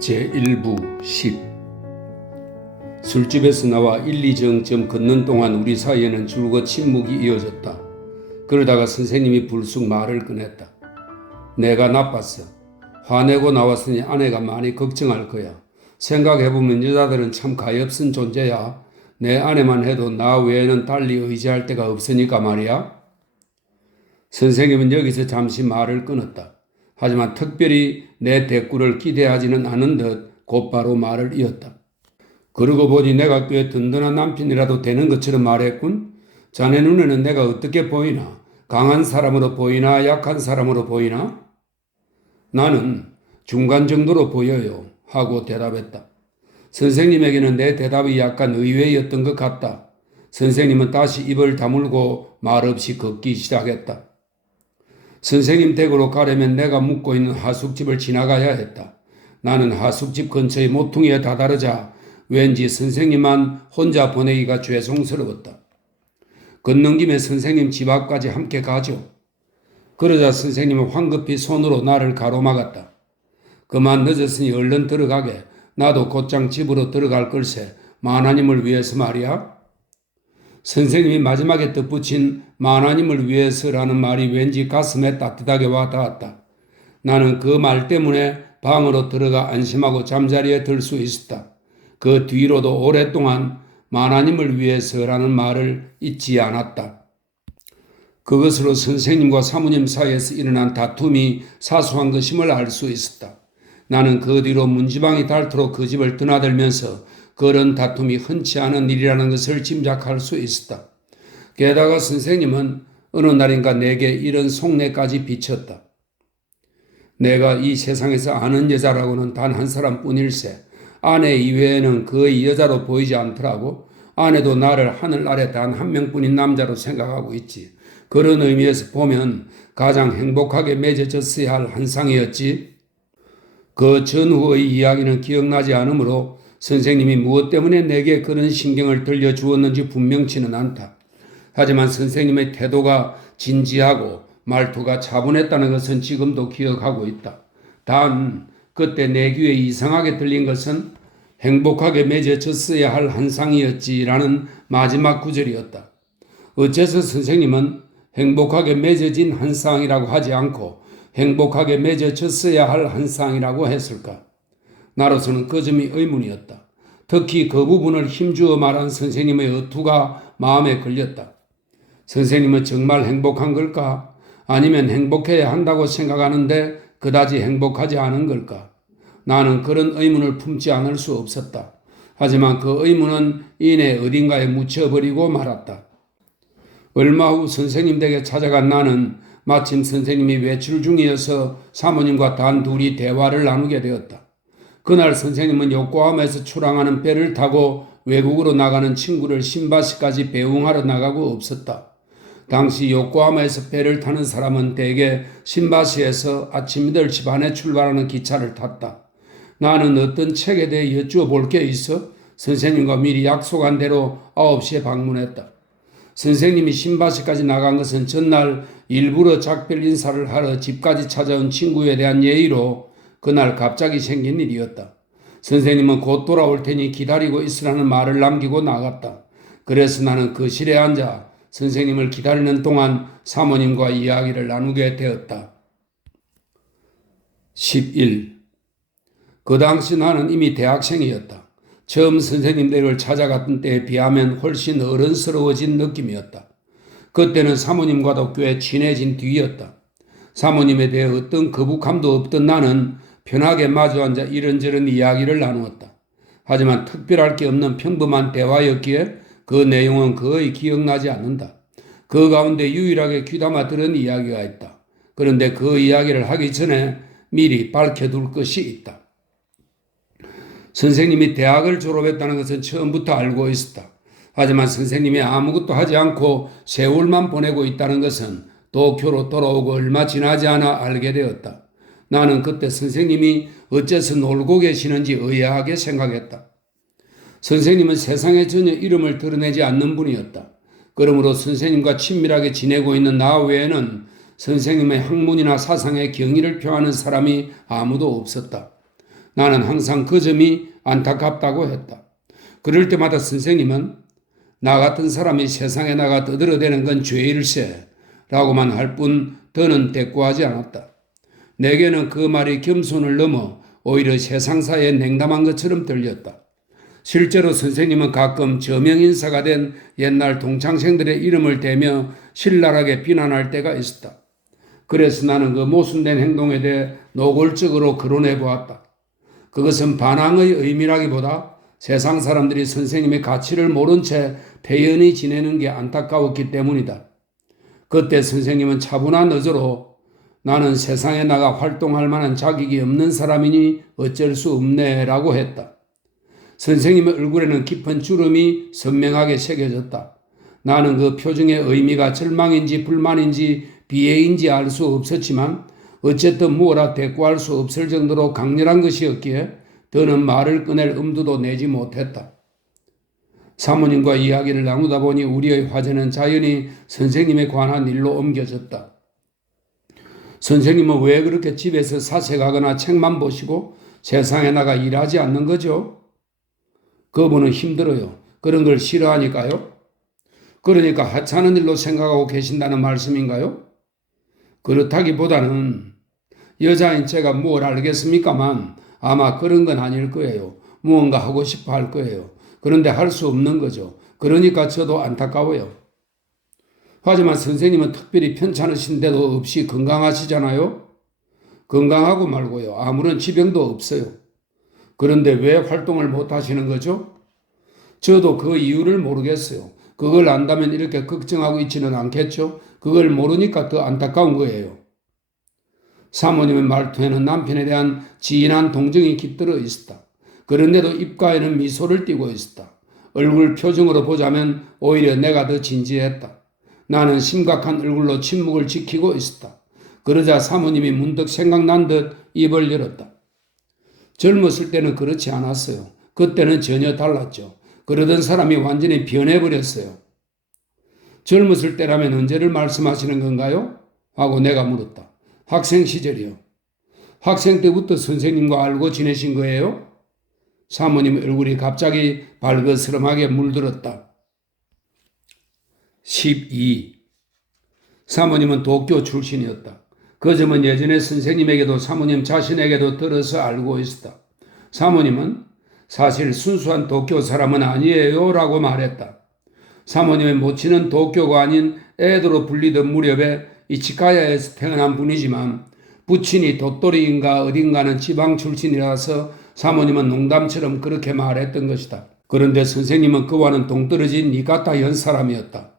제1부 10 술집에서 나와 1, 2정점 걷는 동안 우리 사이에는 줄곧 침묵이 이어졌다. 그러다가 선생님이 불쑥 말을 꺼냈다. 내가 나빴어. 화내고 나왔으니 아내가 많이 걱정할 거야. 생각해보면 여자들은 참 가엾은 존재야. 내 아내만 해도 나 외에는 달리 의지할 데가 없으니까 말이야. 선생님은 여기서 잠시 말을 끊었다. 하지만 특별히 내 대꾸를 기대하지는 않은 듯 곧바로 말을 이었다. 그러고 보니 내가 꽤 든든한 남편이라도 되는 것처럼 말했군. 자네 눈에는 내가 어떻게 보이나? 강한 사람으로 보이나 약한 사람으로 보이나? 나는 중간 정도로 보여요 하고 대답했다. 선생님에게는 내 대답이 약간 의외였던 것 같다. 선생님은 다시 입을 다물고 말없이 걷기 시작했다. 선생님 댁으로 가려면 내가 묵고 있는 하숙집을 지나가야 했다. 나는 하숙집 근처의 모퉁이에 다다르자 왠지 선생님만 혼자 보내기가 죄송스러웠다. 걷는 김에 선생님 집 앞까지 함께 가죠. 그러자 선생님은 황급히 손으로 나를 가로막았다. 그만 늦었으니 얼른 들어가게. 나도 곧장 집으로 들어갈 걸세. 만하님을 위해서 말이야. 선생님이 마지막에 덧붙인 만하님을 위해서라는 말이 왠지 가슴에 따뜻하게 와닿았다. 나는 그 말 때문에 방으로 들어가 안심하고 잠자리에 들 수 있었다. 그 뒤로도 오랫동안 만하님을 위해서라는 말을 잊지 않았다. 그것으로 선생님과 사모님 사이에서 일어난 다툼이 사소한 것임을 알 수 있었다. 나는 그 뒤로 문지방이 닳도록 그 집을 드나들면서 그런 다툼이 흔치 않은 일이라는 것을 짐작할 수 있었다. 게다가 선생님은 어느 날인가 내게 이런 속내까지 비쳤다. 내가 이 세상에서 아는 여자라고는 단 한 사람뿐일세. 아내 이외에는 거의 여자로 보이지 않더라고. 아내도 나를 하늘 아래 단 한 명뿐인 남자로 생각하고 있지. 그런 의미에서 보면 가장 행복하게 맺어졌어야 할 한 쌍이었지. 그 전후의 이야기는 기억나지 않으므로 선생님이 무엇 때문에 내게 그런 신경을 들려주었는지 분명치는 않다. 하지만 선생님의 태도가 진지하고 말투가 차분했다는 것은 지금도 기억하고 있다. 단 그때 내 귀에 이상하게 들린 것은 행복하게 맺어졌어야 할 한 쌍이었지라는 마지막 구절이었다. 어째서 선생님은 행복하게 맺어진 한 쌍이라고 하지 않고 행복하게 맺어졌어야 할 한 쌍이라고 했을까? 나로서는 그 점이 의문이었다. 특히 그 부분을 힘주어 말한 선생님의 어투가 마음에 걸렸다. 선생님은 정말 행복한 걸까? 아니면 행복해야 한다고 생각하는데 그다지 행복하지 않은 걸까? 나는 그런 의문을 품지 않을 수 없었다. 하지만 그 의문은 이내 어딘가에 묻혀버리고 말았다. 얼마 후 선생님 댁에 찾아간 나는 마침 선생님이 외출 중이어서 사모님과 단둘이 대화를 나누게 되었다. 그날 선생님은 요코하마에서 출항하는 배를 타고 외국으로 나가는 친구를 신바시까지 배웅하러 나가고 없었다. 당시 요코하마에서 배를 타는 사람은 대개 신바시에서 아침 8시 반에 출발하는 기차를 탔다. 나는 어떤 책에 대해 여쭈어볼 게 있어 선생님과 미리 약속한 대로 9시에 방문했다. 선생님이 신바시까지 나간 것은 전날 일부러 작별 인사를 하러 집까지 찾아온 친구에 대한 예의로 그날 갑자기 생긴 일이었다. 선생님은 곧 돌아올 테니 기다리고 있으라는 말을 남기고 나갔다. 그래서 나는 거실에 앉아 선생님을 기다리는 동안 사모님과 이야기를 나누게 되었다. 11. 그 당시 나는 이미 대학생이었다. 처음 선생님 댁을 찾아갔던 때에 비하면 훨씬 어른스러워진 느낌이었다. 그때는 사모님과도 꽤 친해진 뒤였다. 사모님에 대해 어떤 거북함도 없던 나는 편하게 마주 앉아 이런저런 이야기를 나누었다. 하지만 특별할 게 없는 평범한 대화였기에 그 내용은 거의 기억나지 않는다. 그 가운데 유일하게 귀담아 들은 이야기가 있다. 그런데 그 이야기를 하기 전에 미리 밝혀둘 것이 있다. 선생님이 대학을 졸업했다는 것은 처음부터 알고 있었다. 하지만 선생님이 아무것도 하지 않고 세월만 보내고 있다는 것은 도쿄로 돌아오고 얼마 지나지 않아 알게 되었다. 나는 그때 선생님이 어째서 놀고 계시는지 의아하게 생각했다. 선생님은 세상에 전혀 이름을 드러내지 않는 분이었다. 그러므로 선생님과 친밀하게 지내고 있는 나 외에는 선생님의 학문이나 사상에 경의를 표하는 사람이 아무도 없었다. 나는 항상 그 점이 안타깝다고 했다. 그럴 때마다 선생님은 나 같은 사람이 세상에 나가 떠들어대는 건 죄일세 라고만 할 뿐 더는 대꾸하지 않았다. 내게는 그 말이 겸손을 넘어 오히려 세상사에 냉담한 것처럼 들렸다. 실제로 선생님은 가끔 저명인사가 된 옛날 동창생들의 이름을 대며 신랄하게 비난할 때가 있었다. 그래서 나는 그 모순된 행동에 대해 노골적으로 거론해 보았다. 그것은 반항의 의미라기보다 세상 사람들이 선생님의 가치를 모른 채 태연히 지내는 게 안타까웠기 때문이다. 그때 선생님은 차분한 어조로 나는 세상에 나가 활동할 만한 자격이 없는 사람이니 어쩔 수 없네 라고 했다. 선생님의 얼굴에는 깊은 주름이 선명하게 새겨졌다. 나는 그 표정의 의미가 절망인지 불만인지 비애인지 알 수 없었지만 어쨌든 무엇라 대꾸할 수 없을 정도로 강렬한 것이었기에 더는 말을 꺼낼 엄두도 내지 못했다. 사모님과 이야기를 나누다 보니 우리의 화제는 자연히 선생님에 관한 일로 옮겨졌다. 선생님은 왜 그렇게 집에서 사색하거나 책만 보시고 세상에 나가 일하지 않는 거죠? 그분은 힘들어요. 그런 걸 싫어하니까요? 그러니까 하찮은 일로 생각하고 계신다는 말씀인가요? 그렇다기보다는 여자인 제가 뭘 알겠습니까만 아마 그런 건 아닐 거예요. 무언가 하고 싶어 할 거예요. 그런데 할 수 없는 거죠. 그러니까 저도 안타까워요. 하지만 선생님은 특별히 편찮으신 데도 없이 건강하시잖아요? 건강하고 말고요. 아무런 지병도 없어요. 그런데 왜 활동을 못 하시는 거죠? 저도 그 이유를 모르겠어요. 그걸 안다면 이렇게 걱정하고 있지는 않겠죠? 그걸 모르니까 더 안타까운 거예요. 사모님의 말투에는 남편에 대한 진한 동정이 깃들어 있었다. 그런데도 입가에는 미소를 띠고 있었다. 얼굴 표정으로 보자면 오히려 내가 더 진지했다. 나는 심각한 얼굴로 침묵을 지키고 있었다. 그러자 사모님이 문득 생각난 듯 입을 열었다. 젊었을 때는 그렇지 않았어요. 그때는 전혀 달랐죠. 그러던 사람이 완전히 변해버렸어요. 젊었을 때라면 언제를 말씀하시는 건가요? 하고 내가 물었다. 학생 시절이요. 학생 때부터 선생님과 알고 지내신 거예요? 사모님 얼굴이 갑자기 발그스름하게 물들었다. 12. 사모님은 도쿄 출신이었다. 그 점은 예전에 선생님에게도 사모님 자신에게도 들어서 알고 있었다. 사모님은 사실 순수한 도쿄 사람은 아니에요 라고 말했다. 사모님의 모친은 도쿄가 아닌 에도로 불리던 무렵에 이치카야에서 태어난 분이지만 부친이 도토리인가 어딘가는 지방 출신이라서 사모님은 농담처럼 그렇게 말했던 것이다. 그런데 선생님은 그와는 동떨어진 니가타 현 사람이었다.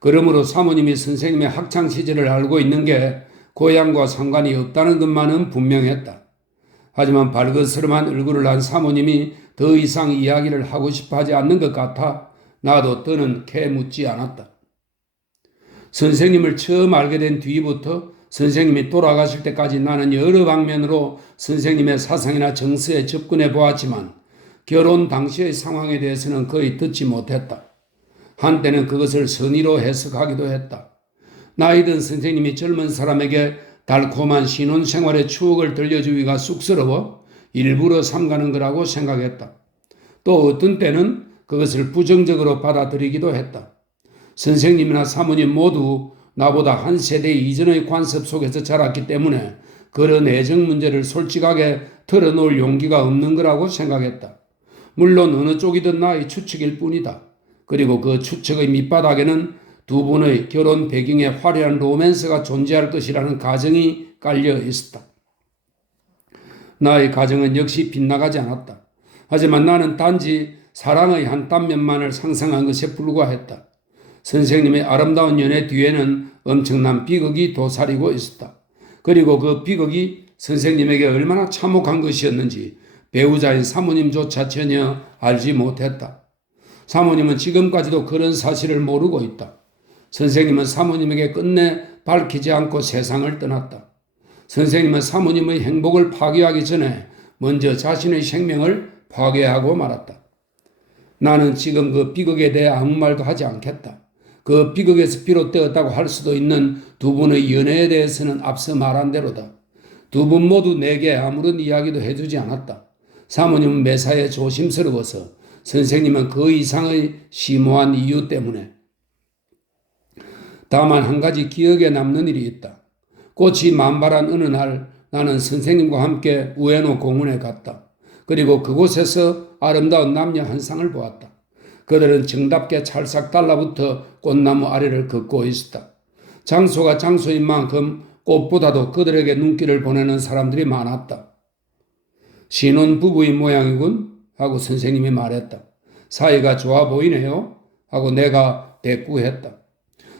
그러므로 사모님이 선생님의 학창시절을 알고 있는 게 고향과 상관이 없다는 것만은 분명했다. 하지만 발그스름한 얼굴을 한 사모님이 더 이상 이야기를 하고 싶어 하지 않는 것 같아 나도 더는 캐묻지 않았다. 선생님을 처음 알게 된 뒤부터 선생님이 돌아가실 때까지 나는 여러 방면으로 선생님의 사상이나 정서에 접근해 보았지만 결혼 당시의 상황에 대해서는 거의 듣지 못했다. 한때는 그것을 선의로 해석하기도 했다. 나이 든 선생님이 젊은 사람에게 달콤한 신혼생활의 추억을 들려주기가 쑥스러워 일부러 삼가는 거라고 생각했다. 또 어떤 때는 그것을 부정적으로 받아들이기도 했다. 선생님이나 사모님 모두 나보다 한 세대 이전의 관습 속에서 자랐기 때문에 그런 애정 문제를 솔직하게 털어놓을 용기가 없는 거라고 생각했다. 물론 어느 쪽이든 나의 추측일 뿐이다. 그리고 그 추측의 밑바닥에는 두 분의 결혼 배경에 화려한 로맨스가 존재할 것이라는 가정이 깔려 있었다. 나의 가정은 역시 빗나가지 않았다. 하지만 나는 단지 사랑의 한 단면만을 상상한 것에 불과했다. 선생님의 아름다운 연애 뒤에는 엄청난 비극이 도사리고 있었다. 그리고 그 비극이 선생님에게 얼마나 참혹한 것이었는지 배우자인 사모님조차 전혀 알지 못했다. 사모님은 지금까지도 그런 사실을 모르고 있다. 선생님은 사모님에게 끝내 밝히지 않고 세상을 떠났다. 선생님은 사모님의 행복을 파괴하기 전에 먼저 자신의 생명을 파괴하고 말았다. 나는 지금 그 비극에 대해 아무 말도 하지 않겠다. 그 비극에서 비롯되었다고 할 수도 있는 두 분의 연애에 대해서는 앞서 말한 대로다. 두 분 모두 내게 아무런 이야기도 해주지 않았다. 사모님은 매사에 조심스러워서, 선생님은 그 이상의 심오한 이유 때문에. 다만 한 가지 기억에 남는 일이 있다. 꽃이 만발한 어느 날 나는 선생님과 함께 우에노 공원에 갔다. 그리고 그곳에서 아름다운 남녀 한 쌍을 보았다. 그들은 정답게 찰싹 달라붙어 꽃나무 아래를 걷고 있었다. 장소가 장소인 만큼 꽃보다도 그들에게 눈길을 보내는 사람들이 많았다. 신혼 부부인 모양이군 하고 선생님이 말했다. 사이가 좋아 보이네요 하고 내가 대꾸했다.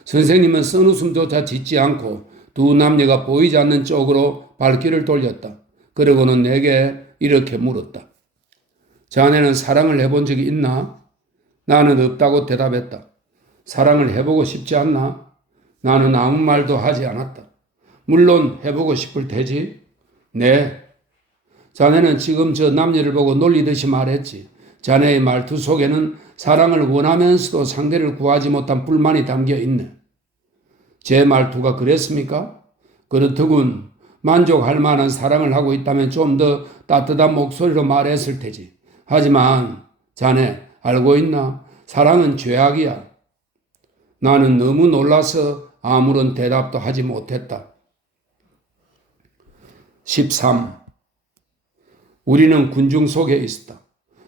선생님은 쓴웃음조차 짓지 않고 두 남녀가 보이지 않는 쪽으로 발길을 돌렸다. 그러고는 내게 이렇게 물었다. 자네는 사랑을 해본 적이 있나? 나는 없다고 대답했다. 사랑을 해보고 싶지 않나? 나는 아무 말도 하지 않았다. 물론 해보고 싶을 테지. 네. 자네는 지금 저 남녀를 보고 놀리듯이 말했지. 자네의 말투 속에는 사랑을 원하면서도 상대를 구하지 못한 불만이 담겨 있네. 제 말투가 그랬습니까? 그렇더군. 만족할 만한 사랑을 하고 있다면 좀 더 따뜻한 목소리로 말했을 테지. 하지만 자네 알고 있나? 사랑은 죄악이야. 나는 너무 놀라서 아무런 대답도 하지 못했다. 13. 우리는 군중 속에 있었다.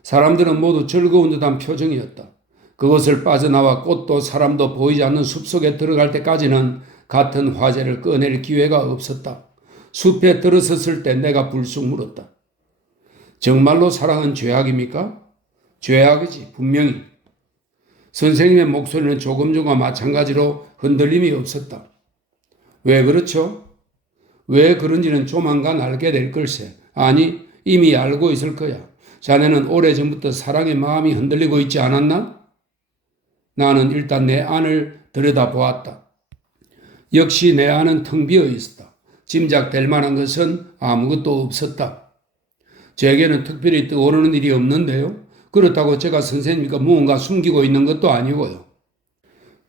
사람들은 모두 즐거운 듯한 표정이었다. 그것을 빠져나와 꽃도 사람도 보이지 않는 숲속에 들어갈 때까지는 같은 화제를 꺼낼 기회가 없었다. 숲에 들어섰을 때 내가 불쑥 물었다. 정말로 사랑은 죄악입니까? 죄악이지, 분명히. 선생님의 목소리는 조금전과 마찬가지로 흔들림이 없었다. 왜 그렇죠? 왜 그런지는 조만간 알게 될 걸세. 아니, 이미 알고 있을 거야. 자네는 오래전부터 사랑의 마음이 흔들리고 있지 않았나? 나는 일단 내 안을 들여다보았다. 역시 내 안은 텅 비어 있었다. 짐작될 만한 것은 아무것도 없었다. 제게는 특별히 떠오르는 일이 없는데요. 그렇다고 제가 선생님과 무언가 숨기고 있는 것도 아니고요.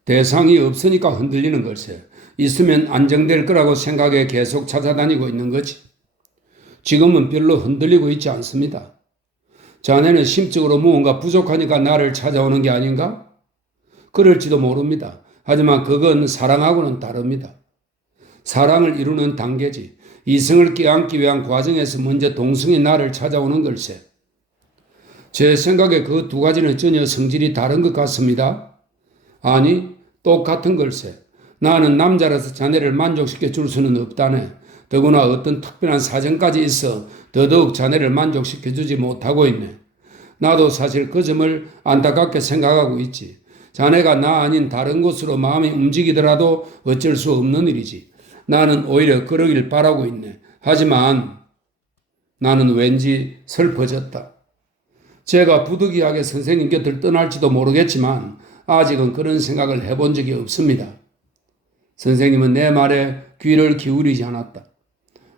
대상이 없으니까 흔들리는 걸세. 있으면 안정될 거라고 생각해 계속 찾아다니고 있는 거지. 지금은 별로 흔들리고 있지 않습니다. 자네는 심적으로 무언가 부족하니까 나를 찾아오는 게 아닌가? 그럴지도 모릅니다. 하지만 그건 사랑하고는 다릅니다. 사랑을 이루는 단계지. 이성을 껴안기 위한 과정에서 먼저 동성이 나를 찾아오는 걸세. 제 생각에 그 두 가지는 전혀 성질이 다른 것 같습니다. 아니, 똑같은 걸세. 나는 남자라서 자네를 만족시켜 줄 수는 없다네. 더구나 어떤 특별한 사정까지 있어 더더욱 자네를 만족시켜 주지 못하고 있네. 나도 사실 그 점을 안타깝게 생각하고 있지. 자네가 나 아닌 다른 곳으로 마음이 움직이더라도 어쩔 수 없는 일이지. 나는 오히려 그러길 바라고 있네. 하지만 나는 왠지 슬퍼졌다. 제가 부득이하게 선생님 곁을 떠날지도 모르겠지만 아직은 그런 생각을 해본 적이 없습니다. 선생님은 내 말에 귀를 기울이지 않았다.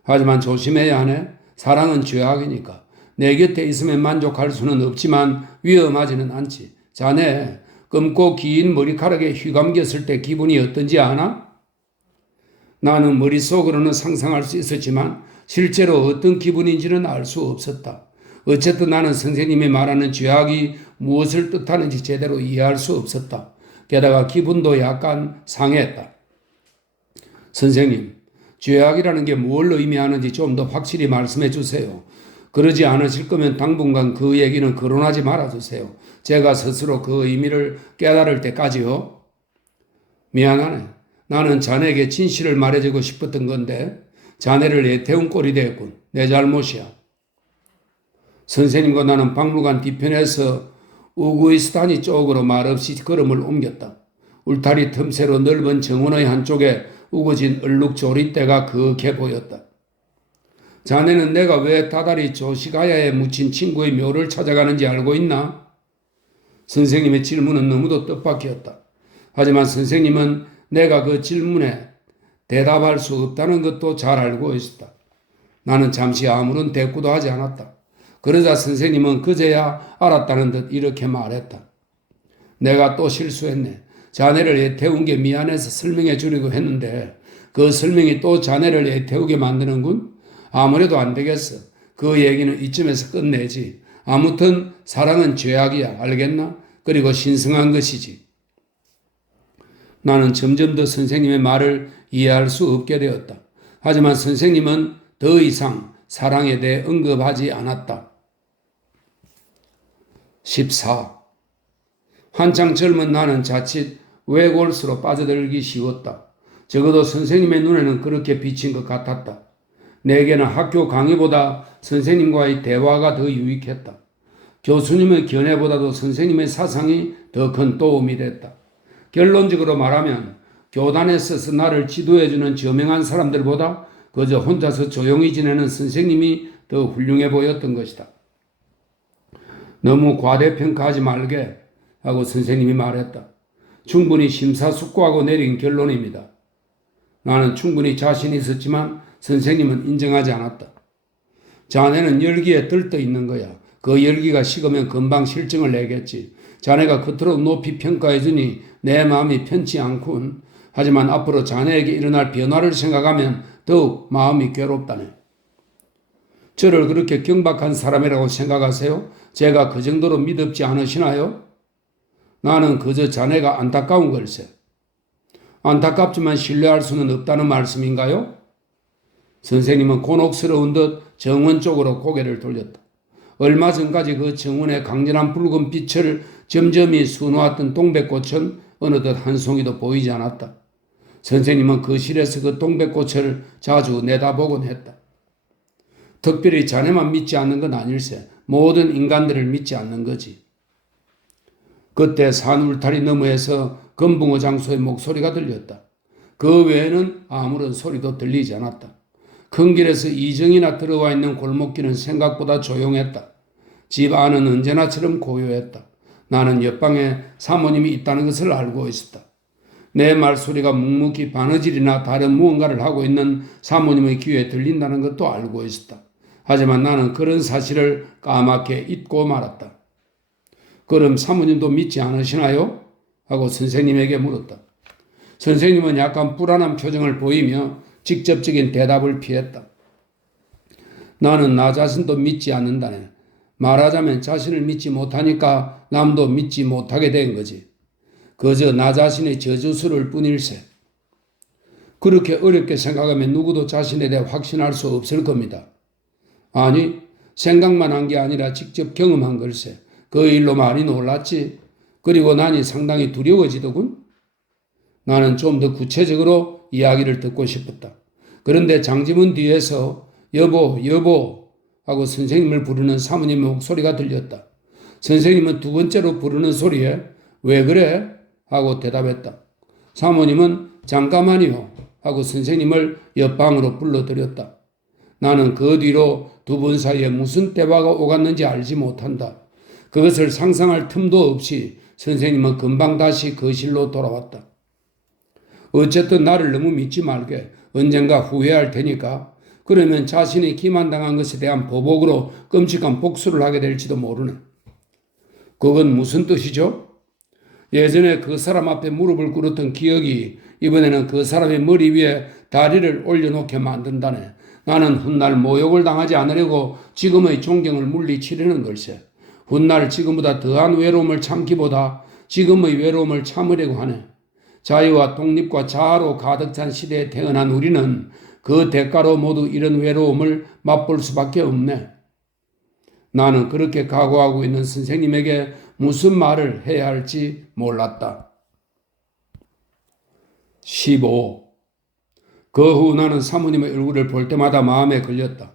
하지만 조심해야 하네. 사랑은 죄악이니까. 내 곁에 있으면 만족할 수는 없지만 위험하지는 않지. 자네 검고 긴 머리카락에 휘감겼을 때 기분이 어떤지 아나? 나는 머릿속으로는 상상할 수 있었지만 실제로 어떤 기분인지는 알 수 없었다. 어쨌든 나는 선생님이 말하는 죄악이 무엇을 뜻하는지 제대로 이해할 수 없었다. 게다가 기분도 약간 상했다. 선생님, 죄악이라는 게 뭘 의미하는지 좀 더 확실히 말씀해 주세요. 그러지 않으실 거면 당분간 그 얘기는 거론하지 말아주세요. 제가 스스로 그 의미를 깨달을 때까지요. 미안하네. 나는 자네에게 진실을 말해주고 싶었던 건데 자네를 애태운 꼴이 됐군. 내 잘못이야. 선생님과 나는 박물관 뒤편에서 우구이스탄이 쪽으로 말없이 걸음을 옮겼다. 울타리 틈새로 넓은 정원의 한쪽에 우거진 얼룩 조릿대가 그윽해 보였다. 자네는 내가 왜 다다리 조시가야에 묻힌 친구의 묘를 찾아가는지 알고 있나? 선생님의 질문은 너무도 뜻밖이었다. 하지만 선생님은 내가 그 질문에 대답할 수 없다는 것도 잘 알고 있었다. 나는 잠시 아무런 대꾸도 하지 않았다. 그러자 선생님은 그제야 알았다는 듯 이렇게 말했다. 내가 또 실수했네. 자네를 애태운 게 미안해서 설명해 주려고 했는데 그 설명이 또 자네를 애태우게 만드는군? 아무래도 안 되겠어. 그 얘기는 이쯤에서 끝내지. 아무튼 사랑은 죄악이야. 알겠나? 그리고 신성한 것이지. 나는 점점 더 선생님의 말을 이해할 수 없게 되었다. 하지만 선생님은 더 이상 사랑에 대해 언급하지 않았다. 14. 한창 젊은 나는 자칫 외골수로 빠져들기 쉬웠다. 적어도 선생님의 눈에는 그렇게 비친 것 같았다. 내게는 학교 강의보다 선생님과의 대화가 더 유익했다. 교수님의 견해보다도 선생님의 사상이 더 큰 도움이 됐다. 결론적으로 말하면 교단에 서서 나를 지도해주는 저명한 사람들보다 그저 혼자서 조용히 지내는 선생님이 더 훌륭해 보였던 것이다. 너무 과대평가하지 말게 하고 선생님이 말했다. 충분히 심사숙고하고 내린 결론입니다. 나는 충분히 자신이 있었지만 선생님은 인정하지 않았다. 자네는 열기에 들떠 있는 거야. 그 열기가 식으면 금방 실증을 내겠지. 자네가 그토록 높이 평가해주니 내 마음이 편치 않군. 하지만 앞으로 자네에게 일어날 변화를 생각하면 더욱 마음이 괴롭다네. 저를 그렇게 경박한 사람이라고 생각하세요? 제가 그 정도로 미덥지 않으시나요? 나는 그저 자네가 안타까운 걸세. 안타깝지만 신뢰할 수는 없다는 말씀인가요? 선생님은 곤혹스러운 듯 정원 쪽으로 고개를 돌렸다. 얼마 전까지 그 정원의 강렬한 붉은 빛을 점점이 수놓았던 동백꽃은 어느덧 한 송이도 보이지 않았다. 선생님은 거실에서 그 동백꽃을 자주 내다보곤 했다. 특별히 자네만 믿지 않는 건 아닐세. 모든 인간들을 믿지 않는 거지. 그때 산 울타리 너머에서 금붕어 장소의 목소리가 들렸다. 그 외에는 아무런 소리도 들리지 않았다. 큰 길에서 이정이나 들어와 있는 골목길은 생각보다 조용했다. 집 안은 언제나처럼 고요했다. 나는 옆방에 사모님이 있다는 것을 알고 있었다. 내 말소리가 묵묵히 바느질이나 다른 무언가를 하고 있는 사모님의 귀에 들린다는 것도 알고 있었다. 하지만 나는 그런 사실을 까맣게 잊고 말았다. 그럼 사모님도 믿지 않으시나요? 하고 선생님에게 물었다. 선생님은 약간 불안한 표정을 보이며 직접적인 대답을 피했다. 나는 나 자신도 믿지 않는다네. 말하자면 자신을 믿지 못하니까 남도 믿지 못하게 된 거지. 그저 나 자신의 저주스러울 뿐일세. 그렇게 어렵게 생각하면 누구도 자신에 대해 확신할 수 없을 겁니다. 아니, 생각만 한 게 아니라 직접 경험한 걸세. 그 일로 많이 놀랐지. 그리고 난이 상당히 두려워지더군. 나는 좀 더 구체적으로 이야기를 듣고 싶었다. 그런데 장지문 뒤에서 여보, 여보 하고 선생님을 부르는 사모님의 목소리가 들렸다. 선생님은 두 번째로 부르는 소리에 왜 그래? 하고 대답했다. 사모님은 잠깐만요 하고 선생님을 옆방으로 불러들였다. 나는 그 뒤로 두 분 사이에 무슨 대화가 오갔는지 알지 못한다. 그것을 상상할 틈도 없이 선생님은 금방 다시 거실로 돌아왔다. 어쨌든 나를 너무 믿지 말게. 언젠가 후회할 테니까. 그러면 자신이 기만당한 것에 대한 보복으로 끔찍한 복수를 하게 될지도 모르네. 그건 무슨 뜻이죠? 예전에 그 사람 앞에 무릎을 꿇었던 기억이 이번에는 그 사람의 머리 위에 다리를 올려놓게 만든다네. 나는 훗날 모욕을 당하지 않으려고 지금의 존경을 물리치려는 걸세. 훗날 지금보다 더한 외로움을 참기보다 지금의 외로움을 참으려고 하네. 자유와 독립과 자아로 가득 찬 시대에 태어난 우리는 그 대가로 모두 이런 외로움을 맛볼 수밖에 없네. 나는 그렇게 각오하고 있는 선생님에게 무슨 말을 해야 할지 몰랐다. 15. 그 후 나는 사모님의 얼굴을 볼 때마다 마음에 걸렸다.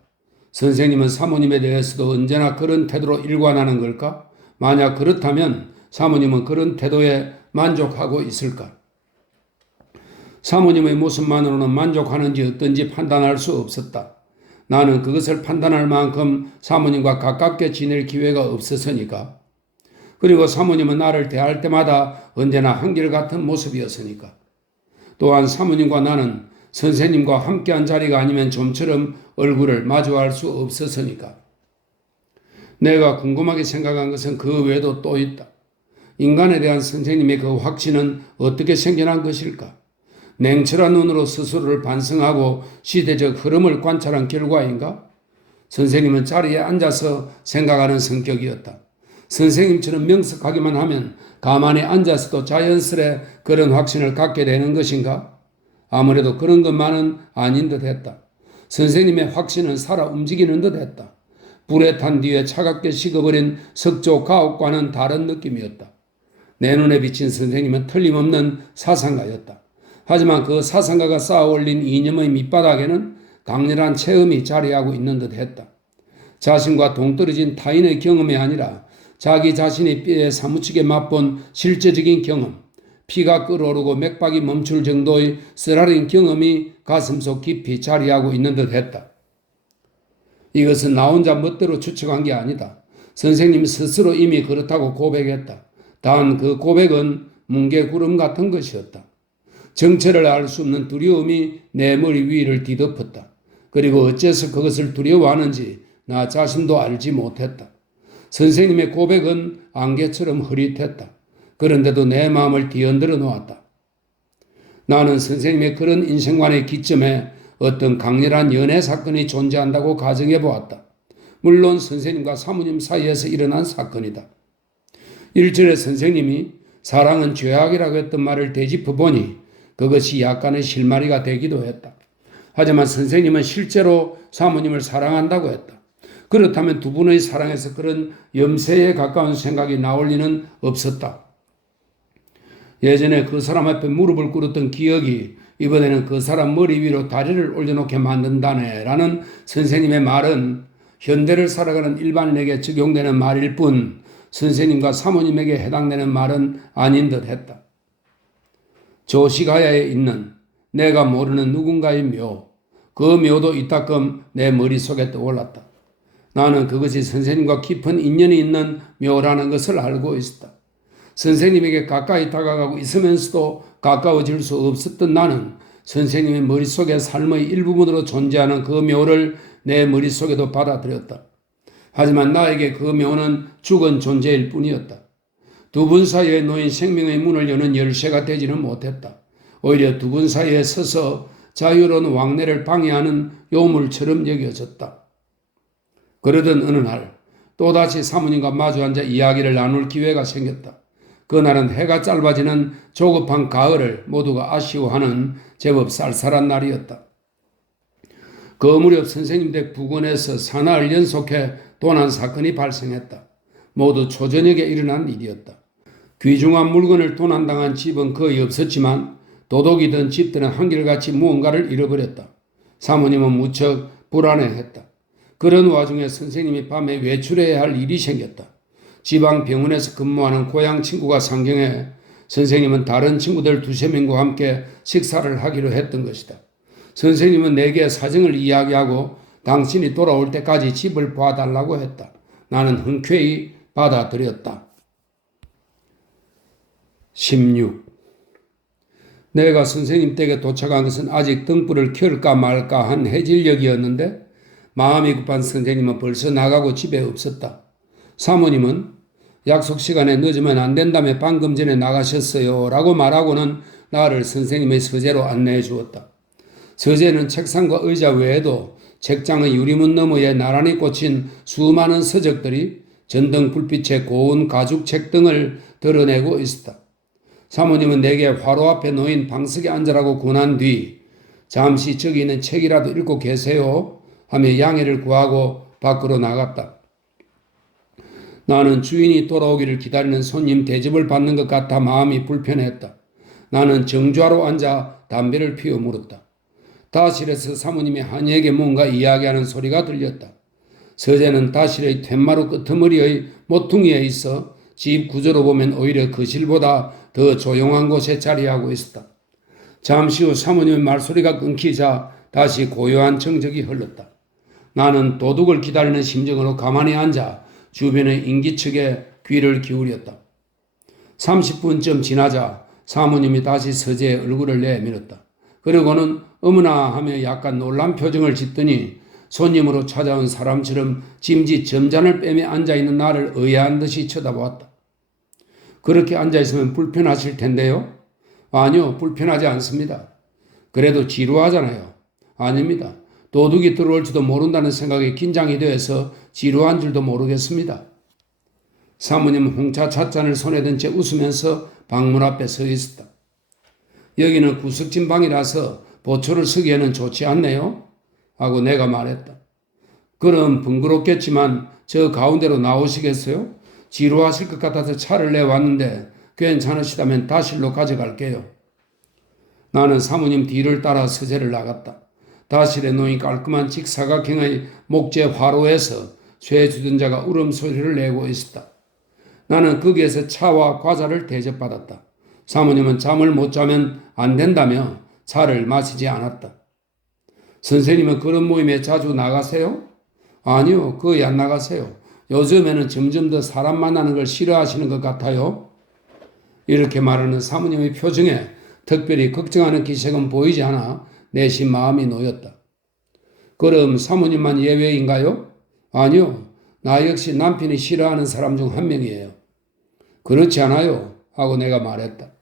선생님은 사모님에 대해서도 언제나 그런 태도로 일관하는 걸까? 만약 그렇다면 사모님은 그런 태도에 만족하고 있을까? 사모님의 모습만으로는 만족하는지 어떤지 판단할 수 없었다. 나는 그것을 판단할 만큼 사모님과 가깝게 지낼 기회가 없었으니까. 그리고 사모님은 나를 대할 때마다 언제나 한결같은 모습이었으니까. 또한 사모님과 나는 선생님과 함께한 자리가 아니면 좀처럼 얼굴을 마주할 수 없었으니까. 내가 궁금하게 생각한 것은 그 외에도 또 있다. 인간에 대한 선생님의 그 확신은 어떻게 생겨난 것일까? 냉철한 눈으로 스스로를 반성하고 시대적 흐름을 관찰한 결과인가? 선생님은 자리에 앉아서 생각하는 성격이었다. 선생님처럼 명석하기만 하면 가만히 앉아서도 자연스레 그런 확신을 갖게 되는 것인가? 아무래도 그런 것만은 아닌 듯 했다. 선생님의 확신은 살아 움직이는 듯 했다. 불에 탄 뒤에 차갑게 식어버린 석조 가옥과는 다른 느낌이었다. 내 눈에 비친 선생님은 틀림없는 사상가였다. 하지만 그 사상가가 쌓아올린 이념의 밑바닥에는 강렬한 체험이 자리하고 있는 듯 했다. 자신과 동떨어진 타인의 경험이 아니라 자기 자신이 뼈에 사무치게 맛본 실제적인 경험, 피가 끓어오르고 맥박이 멈출 정도의 쓰라린 경험이 가슴속 깊이 자리하고 있는 듯 했다. 이것은 나 혼자 멋대로 추측한 게 아니다. 선생님 스스로 이미 그렇다고 고백했다. 단 그 고백은 뭉게구름 같은 것이었다. 정체를 알 수 없는 두려움이 내 머리 위를 뒤덮었다. 그리고 어째서 그것을 두려워하는지 나 자신도 알지 못했다. 선생님의 고백은 안개처럼 흐릿했다. 그런데도 내 마음을 뒤흔들어 놓았다. 나는 선생님의 그런 인생관의 기점에 어떤 강렬한 연애 사건이 존재한다고 가정해 보았다. 물론 선생님과 사모님 사이에서 일어난 사건이다. 1절에 선생님이 사랑은 죄악이라고 했던 말을 되짚어 보니 그것이 약간의 실마리가 되기도 했다. 하지만 선생님은 실제로 사모님을 사랑한다고 했다. 그렇다면 두 분의 사랑에서 그런 염세에 가까운 생각이 나올 리는 없었다. 예전에 그 사람 앞에 무릎을 꿇었던 기억이 이번에는 그 사람 머리 위로 다리를 올려놓게 만든다네 라는 선생님의 말은 현대를 살아가는 일반인에게 적용되는 말일 뿐 선생님과 사모님에게 해당되는 말은 아닌 듯 했다. 조시가야에 있는 내가 모르는 누군가의 묘, 그 묘도 이따금 내 머릿속에 떠올랐다. 나는 그것이 선생님과 깊은 인연이 있는 묘라는 것을 알고 있었다. 선생님에게 가까이 다가가고 있으면서도 가까워질 수 없었던 나는 선생님의 머릿속에 삶의 일부분으로 존재하는 그 묘를 내 머릿속에도 받아들였다. 하지만 나에게 그 묘는 죽은 존재일 뿐이었다. 두 분 사이에 놓인 생명의 문을 여는 열쇠가 되지는 못했다. 오히려 두 분 사이에 서서 자유로운 왕래를 방해하는 요물처럼 여겨졌다. 그러던 어느 날 또다시 사모님과 마주 앉아 이야기를 나눌 기회가 생겼다. 그날은 해가 짧아지는 조급한 가을을 모두가 아쉬워하는 제법 쌀쌀한 날이었다. 그 무렵 선생님 댁 부근에서 사나흘 연속해 도난 사건이 발생했다. 모두 초저녁에 일어난 일이었다. 귀중한 물건을 도난당한 집은 거의 없었지만 도둑이 든 집들은 한결같이 무언가를 잃어버렸다. 사모님은 무척 불안해했다. 그런 와중에 선생님이 밤에 외출해야 할 일이 생겼다. 지방 병원에서 근무하는 고향 친구가 상경해 선생님은 다른 친구들 두세 명과 함께 식사를 하기로 했던 것이다. 선생님은 내게 사정을 이야기하고 당신이 돌아올 때까지 집을 봐달라고 했다. 나는 흔쾌히 받아들였다. 16. 내가 선생님 댁에 도착한 것은 아직 등불을 켤까 말까 한 해질녘이었는데 마음이 급한 선생님은 벌써 나가고 집에 없었다. 사모님은 약속 시간에 늦으면 안 된다며 방금 전에 나가셨어요 라고 말하고는 나를 선생님의 서재로 안내해 주었다. 서재는 책상과 의자 외에도 책장의 유리문 너머에 나란히 꽂힌 수많은 서적들이 전등 불빛에 고운 가죽책 등을 드러내고 있었다. 사모님은 내게 화로 앞에 놓인 방석에 앉으라고 권한 뒤 잠시 저기 있는 책이라도 읽고 계세요 하며 양해를 구하고 밖으로 나갔다. 나는 주인이 돌아오기를 기다리는 손님 대접을 받는 것 같아 마음이 불편했다. 나는 정좌로 앉아 담배를 피워 물었다. 다실에서 사모님이 한이에게 뭔가 이야기하는 소리가 들렸다. 서재는 다실의 툇마루 끄트머리의 모퉁이에 있어 집 구조로 보면 오히려 거실보다 더 조용한 곳에 자리하고 있었다. 잠시 후 사모님의 말소리가 끊기자 다시 고요한 정적이 흘렀다. 나는 도둑을 기다리는 심정으로 가만히 앉아 주변의 인기척에 귀를 기울였다. 30분쯤 지나자 사모님이 다시 서재에 얼굴을 내밀었다. 그리고는 어머나 하며 약간 놀란 표정을 짓더니 손님으로 찾아온 사람처럼 짐짓 점잔을 빼며 앉아있는 나를 의아한 듯이 쳐다보았다. 그렇게 앉아있으면 불편하실 텐데요? 아니요, 불편하지 않습니다. 그래도 지루하잖아요. 아닙니다. 도둑이 들어올지도 모른다는 생각에 긴장이 되어서 지루한 줄도 모르겠습니다. 사모님은 홍차 찻잔을 손에 든 채 웃으면서 방문 앞에 서 있었다. 여기는 구석진 방이라서 보초를 서기에는 좋지 않네요? 하고 내가 말했다. 그럼 번거롭겠지만 저 가운데로 나오시겠어요? 지루하실 것 같아서 차를 내왔는데 괜찮으시다면 다실로 가져갈게요. 나는 사모님 뒤를 따라 서재를 나갔다. 다실에 놓인 깔끔한 직사각형의 목재 화로에서 쇠 주전자가 울음소리를 내고 있었다. 나는 거기에서 차와 과자를 대접받았다. 사모님은 잠을 못 자면 안 된다며 차를 마시지 않았다. 선생님은 그런 모임에 자주 나가세요? 아니요, 거의 안 나가세요. 요즘에는 점점 더 사람 만나는 걸 싫어하시는 것 같아요. 이렇게 말하는 사모님의 표정에 특별히 걱정하는 기색은 보이지 않아 내심 마음이 놓였다. 그럼 사모님만 예외인가요? 아니요, 나 역시 남편이 싫어하는 사람 중 한 명이에요. 그렇지 않아요? 하고 내가 말했다.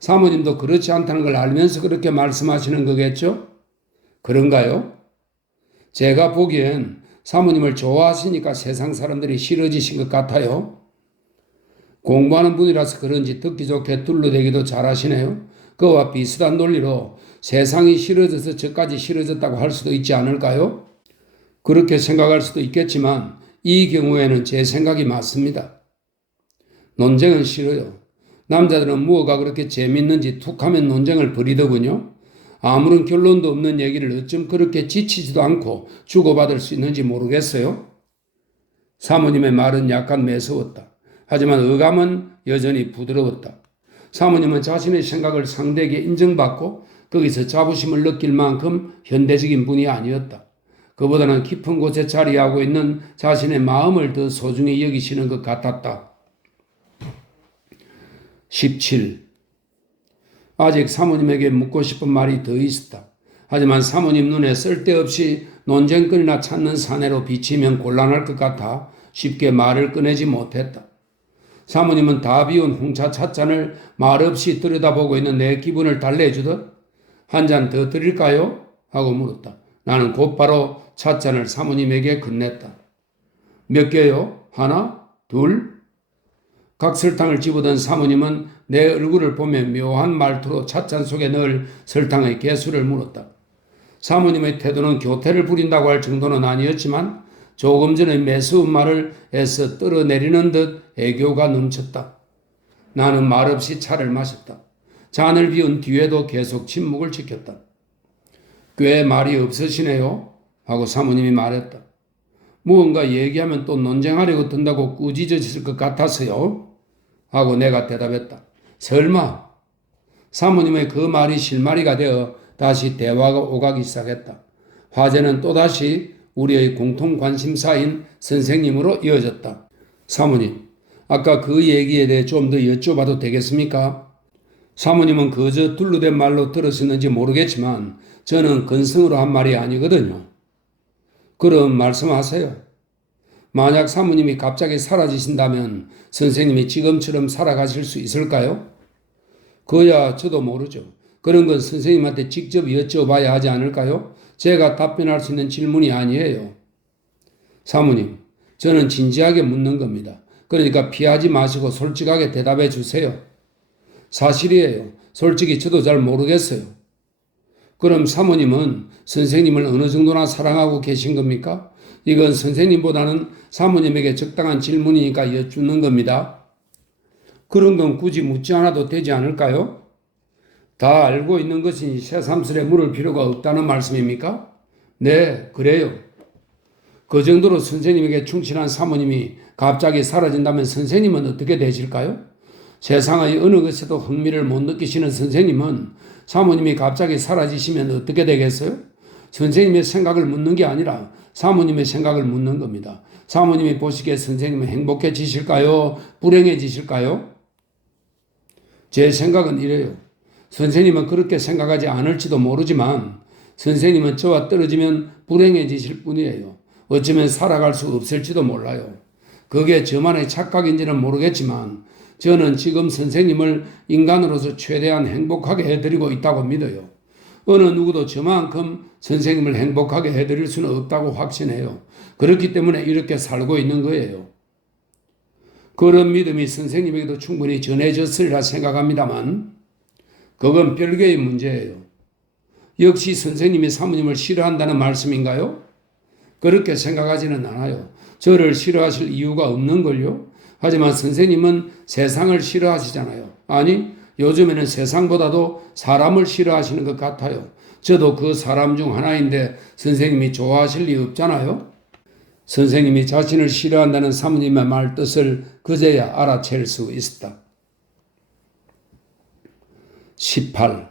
사모님도 그렇지 않다는 걸 알면서 그렇게 말씀하시는 거겠죠? 그런가요? 제가 보기엔 사모님을 좋아하시니까 세상 사람들이 싫어지신 것 같아요. 공부하는 분이라서 그런지 듣기 좋게 둘러대기도 잘하시네요. 그와 비슷한 논리로 세상이 싫어져서 저까지 싫어졌다고 할 수도 있지 않을까요? 그렇게 생각할 수도 있겠지만 이 경우에는 제 생각이 맞습니다. 논쟁은 싫어요. 남자들은 무엇가 그렇게 재밌는지 툭하면 논쟁을 벌이더군요. 아무런 결론도 없는 얘기를 어쩜 그렇게 지치지도 않고 주고받을 수 있는지 모르겠어요. 사모님의 말은 약간 매서웠다. 하지만 어감은 여전히 부드러웠다. 사모님은 자신의 생각을 상대에게 인정받고 거기서 자부심을 느낄 만큼 현대적인 분이 아니었다. 그보다는 깊은 곳에 자리하고 있는 자신의 마음을 더 소중히 여기시는 것 같았다. 17. 아직 사모님에게 묻고 싶은 말이 더 있었다. 하지만 사모님 눈에 쓸데없이 논쟁거리나 찾는 사내로 비치면 곤란할 것 같아 쉽게 말을 꺼내지 못했다. 사모님은 다 비운 홍차 찻잔을 말없이 들여다보고 있는 내 기분을 달래주듯 한 잔 더 드릴까요? 하고 물었다. 나는 곧바로 찻잔을 사모님에게 건넸다. 몇 개요? 하나? 둘? 각설탕을 집어든 사모님은 내 얼굴을 보며 묘한 말투로 찻잔 속에 넣을 설탕의 개수를 물었다. 사모님의 태도는 교태를 부린다고 할 정도는 아니었지만 조금 전의 매서운 말을 애써 떨어내리는 듯 애교가 넘쳤다. 나는 말없이 차를 마셨다. 잔을 비운 뒤에도 계속 침묵을 지켰다. 꽤 말이 없으시네요? 하고 사모님이 말했다. 무언가 얘기하면 또 논쟁하려고 든다고 꾸짖으실 것 같아서요? 하고 내가 대답했다. 설마? 사모님의 그 말이 실마리가 되어 다시 대화가 오가기 시작했다. 화제는 또다시 우리의 공통 관심사인 선생님으로 이어졌다. 사모님, 아까 그 얘기에 대해 좀 더 여쭤봐도 되겠습니까? 사모님은 그저 둘러댄 말로 들으셨는지 모르겠지만 저는 근성으로 한 말이 아니거든요. 그럼 말씀하세요. 만약 사모님이 갑자기 사라지신다면 선생님이 지금처럼 살아가실 수 있을까요? 그야 저도 모르죠. 그런 건 선생님한테 직접 여쭤봐야 하지 않을까요? 제가 답변할 수 있는 질문이 아니에요. 사모님, 저는 진지하게 묻는 겁니다. 그러니까 피하지 마시고 솔직하게 대답해 주세요. 사실이에요. 솔직히 저도 잘 모르겠어요. 그럼 사모님은 선생님을 어느 정도나 사랑하고 계신 겁니까? 이건 선생님보다는 사모님에게 적당한 질문이니까 여쭙는 겁니다. 그런 건 굳이 묻지 않아도 되지 않을까요? 다 알고 있는 것이니 새삼스레 물을 필요가 없다는 말씀입니까? 네, 그래요. 그 정도로 선생님에게 충실한 사모님이 갑자기 사라진다면 선생님은 어떻게 되실까요? 세상의 어느 것에도 흥미를 못 느끼시는 선생님은 사모님이 갑자기 사라지시면 어떻게 되겠어요? 선생님의 생각을 묻는 게 아니라 사모님의 생각을 묻는 겁니다. 사모님이 보시기에 선생님은 행복해지실까요? 불행해지실까요? 제 생각은 이래요. 선생님은 그렇게 생각하지 않을지도 모르지만 선생님은 저와 떨어지면 불행해지실 뿐이에요. 어쩌면 살아갈 수 없을지도 몰라요. 그게 저만의 착각인지는 모르겠지만 저는 지금 선생님을 인간으로서 최대한 행복하게 해드리고 있다고 믿어요. 어느 누구도 저만큼 선생님을 행복하게 해드릴 수는 없다고 확신해요. 그렇기 때문에 이렇게 살고 있는 거예요. 그런 믿음이 선생님에게도 충분히 전해졌으리라 생각합니다만 그건 별개의 문제예요. 역시 선생님이 사모님을 싫어한다는 말씀인가요? 그렇게 생각하지는 않아요. 저를 싫어하실 이유가 없는걸요. 하지만 선생님은 세상을 싫어하시잖아요. 아니, 요즘에는 세상보다도 사람을 싫어하시는 것 같아요. 저도 그 사람 중 하나인데 선생님이 좋아하실 리 없잖아요. 선생님이 자신을 싫어한다는 사모님의 말 뜻을 그제야 알아챌 수 있었다. 18.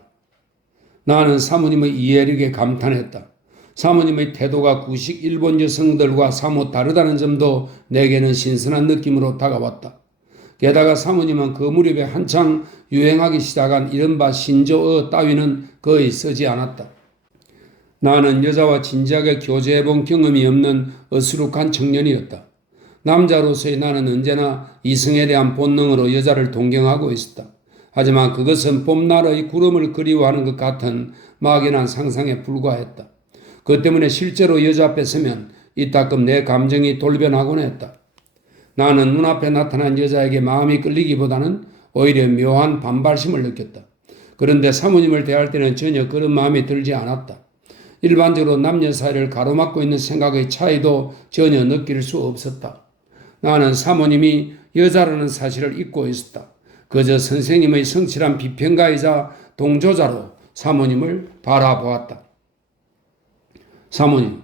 나는 사모님의 이해력에 감탄했다. 사모님의 태도가 구식 일본 여성들과 사뭇 다르다는 점도 내게는 신선한 느낌으로 다가왔다. 게다가 사모님은 그 무렵에 한창 유행하기 시작한 이른바 신조어 따위는 거의 쓰지 않았다. 나는 여자와 진지하게 교제해본 경험이 없는 어수룩한 청년이었다. 남자로서의 나는 언제나 이성에 대한 본능으로 여자를 동경하고 있었다. 하지만 그것은 봄날의 구름을 그리워하는 것 같은 막연한 상상에 불과했다. 그 때문에 실제로 여자 앞에 서면 이따금 내 감정이 돌변하곤 했다. 나는 눈앞에 나타난 여자에게 마음이 끌리기보다는 오히려 묘한 반발심을 느꼈다. 그런데 사모님을 대할 때는 전혀 그런 마음이 들지 않았다. 일반적으로 남녀 사이를 가로막고 있는 생각의 차이도 전혀 느낄 수 없었다. 나는 사모님이 여자라는 사실을 잊고 있었다. 그저 선생님의 성실한 비평가이자 동조자로 사모님을 바라보았다. 사모님,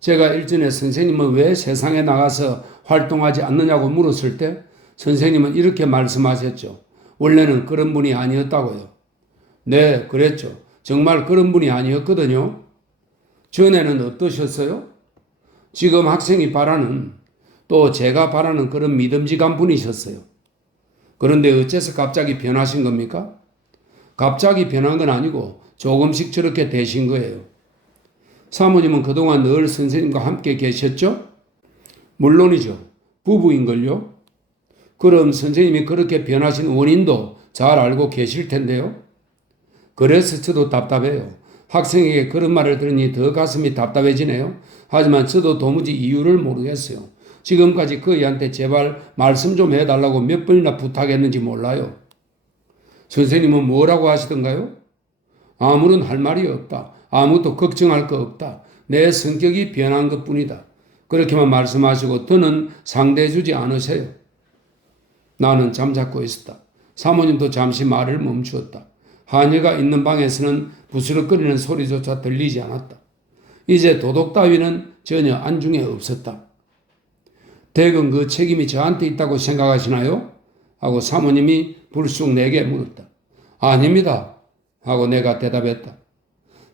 제가 일전에 선생님은 왜 세상에 나가서 활동하지 않느냐고 물었을 때 선생님은 이렇게 말씀하셨죠. 원래는 그런 분이 아니었다고요. 네, 그랬죠. 정말 그런 분이 아니었거든요. 전에는 어떠셨어요? 지금 학생이 바라는 또 제가 바라는 그런 믿음직한 분이셨어요. 그런데 어째서 갑자기 변하신 겁니까? 갑자기 변한 건 아니고 조금씩 저렇게 되신 거예요. 사모님은 그동안 늘 선생님과 함께 계셨죠? 물론이죠. 부부인걸요. 그럼 선생님이 그렇게 변하신 원인도 잘 알고 계실 텐데요. 그래서 저도 답답해요. 학생에게 그런 말을 들으니 더 가슴이 답답해지네요. 하지만 저도 도무지 이유를 모르겠어요. 지금까지 그 애한테 제발 말씀 좀 해달라고 몇 번이나 부탁했는지 몰라요. 선생님은 뭐라고 하시던가요? 아무런 할 말이 없다. 아무도 걱정할 거 없다. 내 성격이 변한 것뿐이다. 그렇게만 말씀하시고 더는 상대해주지 않으세요. 나는 잠자코 있었다. 사모님도 잠시 말을 멈추었다. 하녀가 있는 방에서는 부스럭거리는 소리조차 들리지 않았다. 이제 도덕 따위는 전혀 안중에 없었다. 대건 그 책임이 저한테 있다고 생각하시나요? 하고 사모님이 불쑥 내게 물었다. 아닙니다. 하고 내가 대답했다.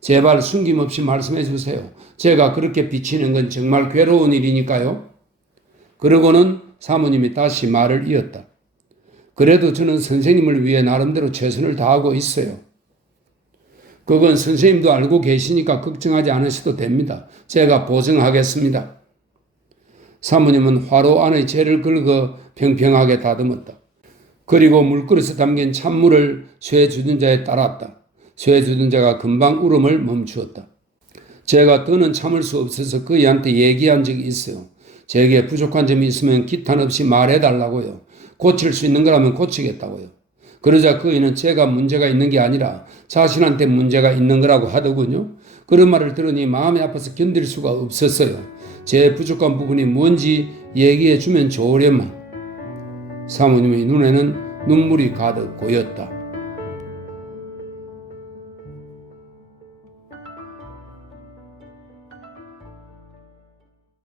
제발 숨김없이 말씀해 주세요. 제가 그렇게 비치는 건 정말 괴로운 일이니까요. 그러고는 사모님이 다시 말을 이었다. 그래도 저는 선생님을 위해 나름대로 최선을 다하고 있어요. 그건 선생님도 알고 계시니까 걱정하지 않으셔도 됩니다. 제가 보증하겠습니다. 사모님은 화로 안의 재를 긁어 평평하게 다듬었다. 그리고 물그릇에 담긴 찬물을 쇠 주전자에 따랐다. 쇠 주전자가 금방 울음을 멈추었다. 제가 더는 참을 수 없어서 그이한테 얘기한 적이 있어요. 제게 부족한 점이 있으면 기탄 없이 말해달라고요. 고칠 수 있는 거라면 고치겠다고요. 그러자 그이는 제가 문제가 있는 게 아니라 자신한테 문제가 있는 거라고 하더군요. 그런 말을 들으니 마음이 아파서 견딜 수가 없었어요. 제 부족한 부분이 뭔지 얘기해 주면 좋으련만. 사모님의 눈에는 눈물이 가득 고였다.